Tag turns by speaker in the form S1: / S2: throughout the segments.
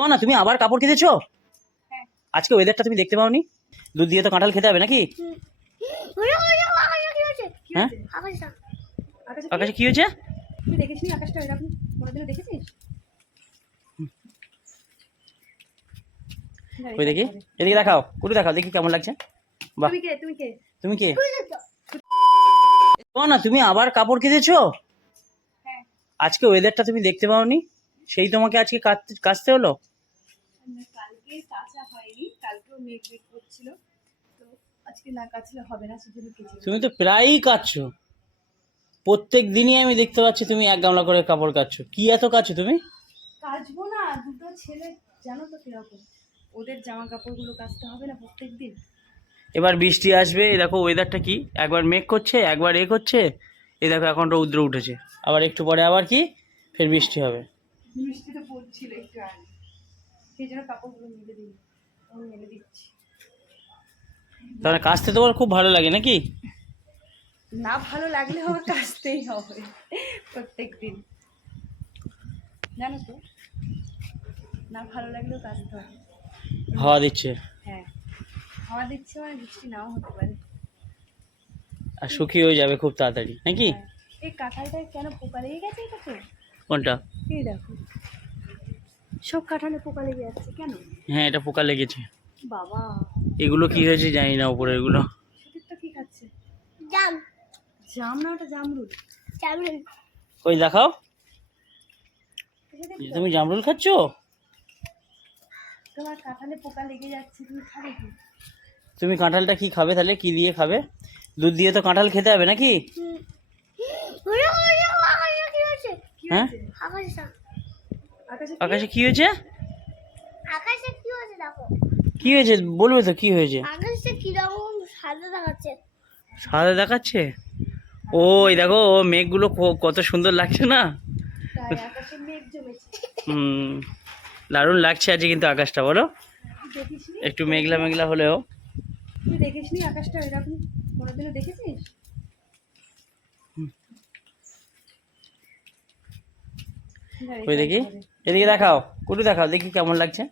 S1: তো না তুমি আবার কাপড় কেঁদেছো
S2: হ্যাঁ।
S1: আজকে ওয়েদারটা তুমি দেখতে পাওনি? দুধ দিয়ে তো কাঁঠাল খেতে হবে নাকি? হ্যাঁ?
S2: হয়েছে?
S3: আকাশে
S2: কি?
S1: হয়েছে? ওই দেখি এদিকে দেখাও কুটু দেখাও দেখি কেমন লাগছে। বাহ।
S2: তুমি কে
S1: তো না তুমি আবার কাপড় কেঁদেছো
S2: হ্যাঁ।
S1: আজকে ওয়েদারটা তুমি দেখতে পাওনি? সেই তোমাকে আজকে কাচতে হলো?
S2: কালকে কাঁচা হয়নি কালকেও মেঘ মেঘ করছিল। তো আজকে না কাচলে হবে না সেজন্য কেচে
S1: তুমি তো প্রায়ই কাচ্ছো প্রত্যেক দিনই আমি দেখতে পাচ্ছি তুমি এক গামলা করে কাপড় কাচ্ছো কি এত কাচ্ছো তুমি?
S2: কাচবো না দুটো ছেলে জানো তো কীরকম। ওদের জামা কাপড়গুলো কাচতে হবে না প্রত্যেক দিন।
S1: এবার বৃষ্টি আসবে এই দেখো ওয়েদারটা কি? একবার মেঘ করছে একবার এ করছে এই দেখো এখন রৌদ্র উঠেছে। আবার একটু পরে আবার কি? ফের বৃষ্টি হবে।
S2: বৃষ্টি তো পড়ছিল একটু আগে। সেই জন্য কাপড়গুলো মেলে দিই আমি মেলে দিচ্ছি।
S1: তাহলে কাচতে তোমার খুব ভালো লাগে নাকি?
S2: না ভালো লাগলে হবে কাচতেই হবে প্রত্যেক দিন জানো তো না ভালো লাগলেও কাচতে হবে
S1: হাওয়া দিচ্ছে।
S2: হ্যাঁ হাওয়া দিচ্ছে মানে বৃষ্টি নাও হতে পারে।
S1: আর শুকিয়েও যাবে খুব তাড়াতাড়ি নাকি?
S2: হ্যাঁ। এই কাঁঠালটায় কেন পোকা লেগে গেছে এটাতে?
S1: কোনটা?
S2: এই দেখো। সব কাঁঠালে পোকা লেগে যাচ্ছে কেন?
S1: হ্যাঁ এটা পোকা লেগেছে।
S2: বাবা।
S1: এগুলো কি হয়েছে জানি না উপরে এগুলো।
S2: সুদীপ্তা কি খাচ্ছে?
S3: জাম।
S2: জাম না ওটা জামরুল?
S3: জামরুল।
S1: কই দেখাও। তুমি জামরুল খাচ্ছো?
S2: তোমার কাঁঠালে পোকা লেগে যাচ্ছে তুমি খাবে কি?
S1: তুমি কাঁঠালটা কি খাবে তাহলে? কি দিয়ে খাবে? দুধ দিয়ে তো কাঁঠাল খেতে হবে নাকি?
S3: ওরে ওরে আকাশে কি
S2: কি
S1: হ্যাঁ?
S2: হয়েছে?
S3: আকাশে
S2: কি?
S1: হয়েছে
S3: দেখো?
S1: কি হয়েছে? বলবে তো কি হয়েছে?
S3: আকাশে কীরকম সাদা দেখাচ্ছে।
S1: সাদা দেখাচ্ছে? ওই দেখো ও মেঘগুলো ক- কত সুন্দর লাগছে না?
S2: তাই আকাশে মেঘ জমেছে।
S1: হুম দারুণ লাগছে আজকে কিন্তু আকাশটা বলো। একটু মেঘলা মেঘলা হলেও।
S2: তুই দেখিস নি আকাশটা এরকম? কোনোদিনও দেখেছিস?
S1: ওই দেখি। এদিকে দেখাও। কুটু দেখাও দেখি কেমন লাগছে।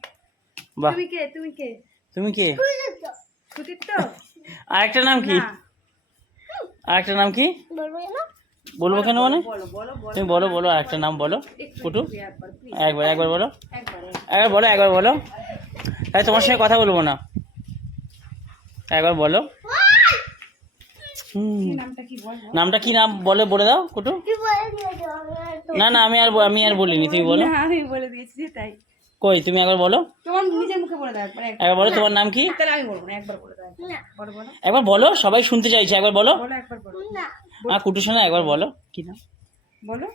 S1: বাহ।
S2: তুমি কে তুমি কে?
S1: তুমি কে?
S2: সুদীপ্ত।
S1: আর একটা নাম কি?
S2: না।
S1: আর একটা নাম কি?
S3: বলব কেন
S1: বলব কেন মানে?
S2: বলো বলো বলো।
S1: তুমি বলো বলো আর একটা নাম বলো। কুটু?
S2: একবার
S1: একবার বলো।
S2: একবার।
S1: একবার বলো একবার বলো। তাই তোমার সঙ্গে কথা বলব না। একবার বলো।
S2: নামটা কি
S1: নামটা কি নাম বলে বলে দাও কুটু। না না আমি আর আমি আর বলিনি তুমি বলো।
S2: আমি বলে দিয়েছি তাই।
S1: কই তুমি একবার বলো।
S2: তোমার নিজের মুখে বলে দাও একবার
S1: বলো তোমার নাম কি?
S2: তাহলে আমি বলব না একবার বলে দাও একবার। বলো বলো।
S1: একবার বলো সবাই শুনতে চাইছে একবার বলো।
S2: বলো একবার বলো।
S3: না।
S1: আর কুটুর সঙ্গে একবার বলো কি নাম?
S2: বলো।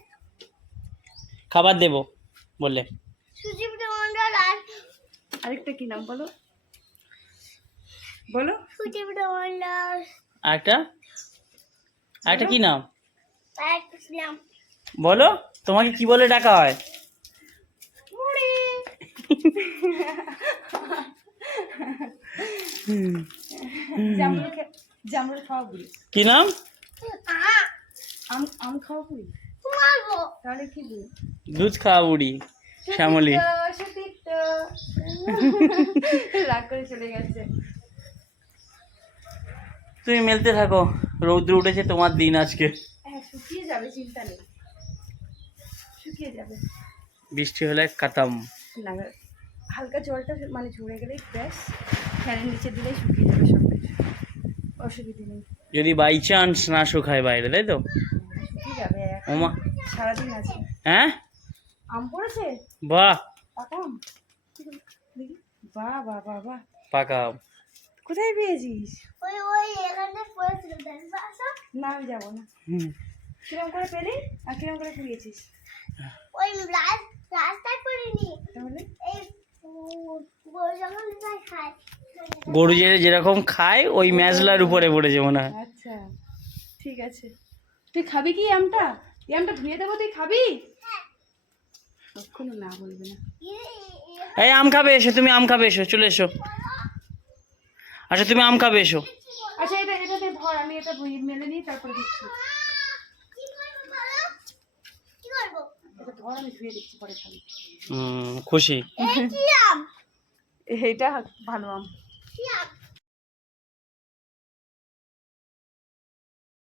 S1: খাবার দেবো বললে।
S3: আর
S2: আরেকটা কি নাম বলো? বলো।
S1: আরেকটা? আরেকটা কি নাম? বলো তোমাকে কি বলে ডাকা হয়?
S3: মুড়ি।
S2: জামরুল খে- জামরুল খাওয়া বুড়ি
S1: কি নাম? দুধ খাওয়া বুড়ি শ্যামলি।
S2: রাগ করে চলে গেছে।
S1: তুমি মেলতে থাকো। রৌদ্র উঠেছে তোমার দিন আজকে।
S2: হ্যাঁ শুকিয়ে যাবে চিন্তা নেই। শুকিয়ে যাবে।
S1: বৃষ্টি হলে কাতাম
S2: না হালকা জলটা মানে ঝরে গেলেই ব্যাস। ফ্যানের নিচে দিলেই শুকিয়ে যাবে সব কিছু। অসুবিধে নেই।
S1: যদি বাই চান্স না শুকায় বাইরে তাই তো?
S2: শুকিয়ে যাবে
S1: ওমা।
S2: সারাদিন আছে।
S1: হ্যাঁ?
S2: আম পড়েছে?
S1: বাহ।
S2: পাকা আম? দেখি। বাহ বাহ বাহ বাহ।
S1: পাকা আম।
S2: কোথায় পেয়েছিস?
S3: ওই ওই এখানে পড়েছিল দেখবা আসো
S2: না আমি যাব না। কিরম করে পেলি আর কিরম করে কুড়িয়েছিস
S3: ওই রাস্তায় পড়িনি
S2: তাহলে?
S3: এই গরু
S1: যে যেরকম খায় ওই ম্যাজলার উপরে পড়েছে মনে হয়।
S2: আচ্ছা ঠিক আছে। তুই খাবি কি আমটা? এই আমটা ধুয়ে দেবো তুই খাবি? কখনো না বলবে না।
S1: এই আম খাবে এসো তুমি আম খাবে এসো চলে এসো। আচ্ছা তুমি আম খাবে এসো।
S2: আচ্ছা এটা এটাতে ভর আমি এটা বই- মেলে নিই তারপরে দিচ্ছি।
S3: কি করব বলো? কি করব
S2: এটা ধর আমি ধুয়ে দিচ্ছি পরে খাবি।
S1: হুম খুশি।
S2: এইটা ভালো
S3: আম?